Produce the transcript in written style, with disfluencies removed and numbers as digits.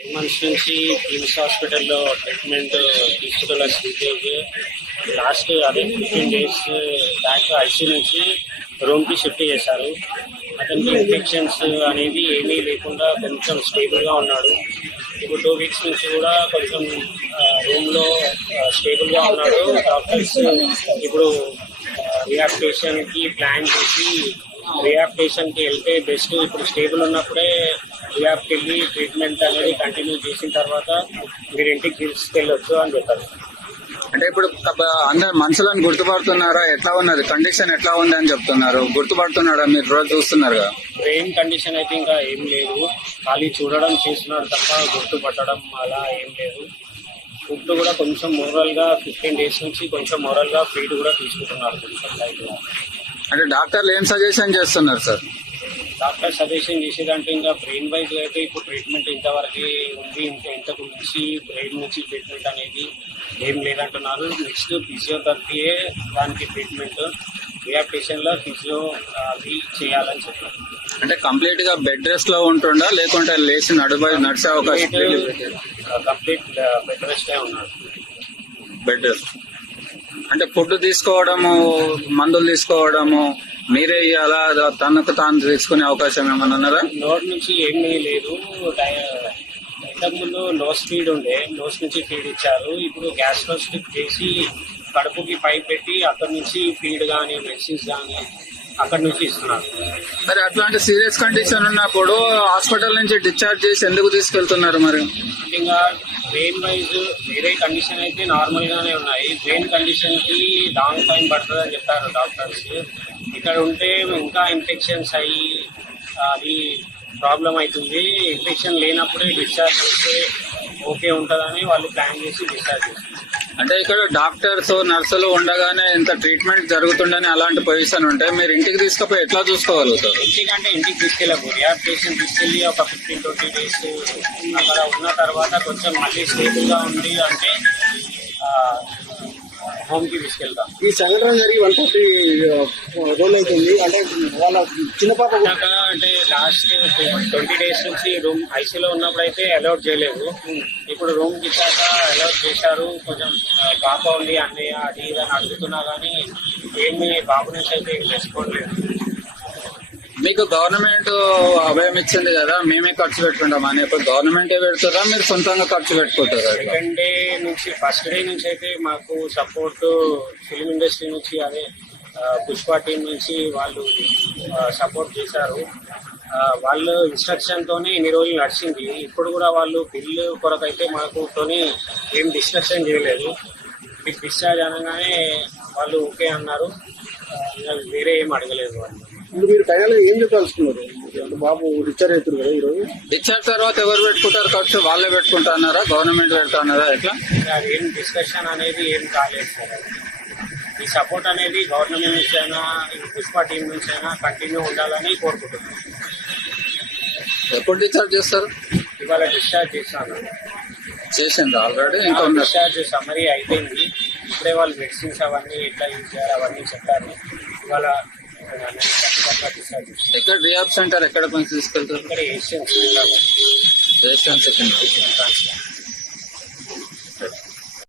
Months నుంచి కిమ్స్ హాస్పిటల్లో treatment తీసుకుంటున్న Sritej last 15 days back IC నుంచి రూమ్కి షిఫ్ట్ చేశారు. అతనికి ఇన్ఫెక్షన్స్ అనేది ఏమీ లేకుండా కొంచెం స్టేబుల్గా ఉన్నాడు. ఇప్పుడు 2 weeks నుంచి కూడా కొంచెం రూమ్లో స్టేబుల్గా ఉన్నాడు. డాక్టర్స్ ఇప్పుడు రిహాబిలిటేషన్కి ప్లాన్ చేసి రిహాబిలిటేషన్కి వెళ్తే బెస్ట్. ఇప్పుడు స్టేబుల్ ఉన్నప్పుడే రిహాబ్కి వెళ్ళి ట్రీట్మెంట్ అనేది కంటిన్యూ చేసిన తర్వాత మీరు ఇంటికి తీసుకెళ్ళొచ్చు అని చెప్పారు. అంటే ఇప్పుడు అందరు మనుషులను గుర్తుపడుతున్నారా? ఎట్లా ఉన్నది కండిషన్, ఎట్లా ఉంది అని చెప్తున్నారు. గుర్తుపడుతున్నారా? మీరు రోజు చూస్తున్నారు కదా. బ్రెయిన్ కండిషన్ అయితే ఇంకా ఏం లేదు, ఖాళీ చూడడం చేస్తున్నారు తప్ప గుర్తుపట్టడం అలా ఏం లేదు. ఫుడ్ కూడా కొంచెం మోరల్గా 15 days నుంచి కొంచెం మోరల్గా ఫీడ్ కూడా తీసుకుంటున్నారు కొంచెం లైట్గా. అంటే డాక్టర్లు ఏం సజెషన్ చేస్తున్నారు సార్? డాక్టర్ సజెషన్ చేసేదంటే ఇంకా బ్రెయిన్ వైజ్ అయితే ఇప్పుడు ట్రీట్మెంట్ ఇంతవరకు ఉంది, ఇంతకు మించి బ్రెయిన్ నుంచి ట్రీట్మెంట్ అనేది ఏం లేదంటున్నారు. నెక్స్ట్ ఫిజియోథెరపీయే దానికి ట్రీట్మెంట్. రిహాబిలిటేషన్లో ఫిజియో అది చేయాలని చెప్పారు. అంటే కంప్లీట్ గా బెడ్ రెస్ట్ లో ఉంటుండా లేకుంటే లేచి నడిచే అవకాశం? కంప్లీట్ బెడ్ రెస్టే ఉన్నాడు. బెడ్ రెస్ట్ అంటే ఫుడ్ తీసుకోవడము, మందులు తీసుకోవడము మీరే అలా తనకు తాను తీసుకునే అవకాశం ఏమన్నా ఉన్నారా? నోట్ నుంచి ఏమీ లేదు. ఇంతకుముందు నోస్ ఫీడ్ ఉండే, నోస్ నుంచి ఫీడ్ ఇచ్చారు. ఇప్పుడు గ్యాస్ట్రో స్ట్రిప్ చేసి కడుపుకి పైప్ పెట్టి అక్కడి నుంచి ఫీడ్ కానీ మెడిసిన్స్ కానీ అక్కడి నుంచి ఇస్తున్నారు. మరి అట్లాంటి సీరియస్ కండిషన్ ఉన్నప్పుడు హాస్పిటల్ నుంచి డిశ్చార్జ్ చేసి ఎందుకు తీసుకెళ్తున్నారు? మరి ఇంకా బ్రెయిన్ వైజ్ వేరే కండిషన్ అయితే నార్మల్ గానే ఉన్నాయి. బ్రెయిన్ కండిషన్ కి లాంగ్ టైం పడుతుంది అని చెప్పారు డాక్టర్స్. ఇక్కడ ఉంటే ఇంకా ఇన్ఫెక్షన్స్ అయ్యి అది ప్రాబ్లం అవుతుంది. ఇన్ఫెక్షన్ లేనప్పుడే డిశ్చార్జ్ చేస్తే ఓకే ఉంటుందని వాళ్ళు ప్లాన్ చేసి డిశ్చార్జ్ చేస్తారు. అంటే ఇక్కడ డాక్టర్స్ నర్సులు ఉండగానే ఇంత ట్రీట్మెంట్ జరుగుతుండని అలాంటి పొజిషన్ ఉంటే మీరు ఇంటికి తీసుకుపోయి ఎట్లా చూసుకోగలుగుతారు? ఇంటికంటే ఇంటికి తీసుకెళ్ళకు, రిహాబిలిటేషన్ తీసుకెళ్ళి ఒక 15-20 days అక్కడ ఉన్న తర్వాత కొంచెం మళ్ళీ స్టేబుల్గా ఉంది అంటే హోమ్ కి తీసుకెళ్తాం. ఈ సంఘటన జరిగి 140 రోజులు అవుతుంది. అంటే వాళ్ళ చిన్న పాప అంటే లాస్ట్ 20 days నుంచి రూమ్ ఐసీలో ఉన్నప్పుడు అయితే అలౌట్ చేయలేదు. ఇప్పుడు రూమ్ కి ఇచ్చాక అలౌట్ చేశారు. కొంచెం పాప ఉంది అన్నయ్య అది ఇది అని అడుగుతున్నా కానీ ఏమి బాబు నుంచి అయితే ఏం చేసుకోలేదు. మీకు గవర్నమెంట్ అభయం ఇచ్చింది కదా, మేమే ఖర్చు పెట్టుకుంటాం అని. ఇప్పుడు గవర్నమెంటే పెడుతుందా, మీరు సొంతంగా ఖర్చు పెట్టుకుంటారా? సెకండ్ డే నుంచి ఫస్ట్ డే నుంచి అయితే మాకు సపోర్ట్ ఫిల్మ్ ఇండస్ట్రీ నుంచి అదే పుష్ప టీం నుంచి వాళ్ళు సపోర్ట్ చేశారు. వాళ్ళు ఇన్స్ట్రక్షన్ తోనే ఇన్ని రోజులు నడిచింది. ఇప్పుడు కూడా వాళ్ళు బిల్లు కొరకైతే మాకుతోని ఏం డిస్ట్రక్షన్ చేయలేదు. మీకు డిశ్చార్జ్ అనగానే వాళ్ళు ఓకే అన్నారు. వేరే ఏం అడగలేదు వాళ్ళు. ఇప్పుడు మీరు ఫైనల్ ఏం చెప్పాల్సుకున్నారు? అంటే బాబు డిశ్చార్జ్ అవుతుంది కదా ఈరోజు. డిశ్చార్జ్ తర్వాత ఎవరు పెట్టుకుంటారు ఖర్చు? వాళ్ళే పెట్టుకుంటున్నారా, గవర్నమెంట్ పెడుతున్నారా? ఎట్లా ఏం డిస్కషన్ అనేది ఏం కాలేదు సార్. ఈ సపోర్ట్ అనేది గవర్నమెంట్ నుంచి అయినా పుష్ప టీం నుంచి అయినా కంటిన్యూ ఉండాలని కోరుకుంటున్నాను. ఎప్పుడు డిశ్చార్జ్ చేస్తారు? ఇవాళ డిశ్చార్జ్ చేస్తాను. చేసింది ఆల్రెడీ, ఇంకా డిశ్చార్జ్ సమ్మరీ అయిపోయింది. ఇప్పుడే వాళ్ళు మెడిసిన్స్ అవన్నీ ఎట్లా యూజ్ చేయాలి అవన్నీ చెప్పారు. ఇవాళ ఎక్కడ రిహాబ్ సెంటర్ ఎక్కడ పని తీసుకెళ్తారు? ఇక్కడ ఏషియన్ సెకండ్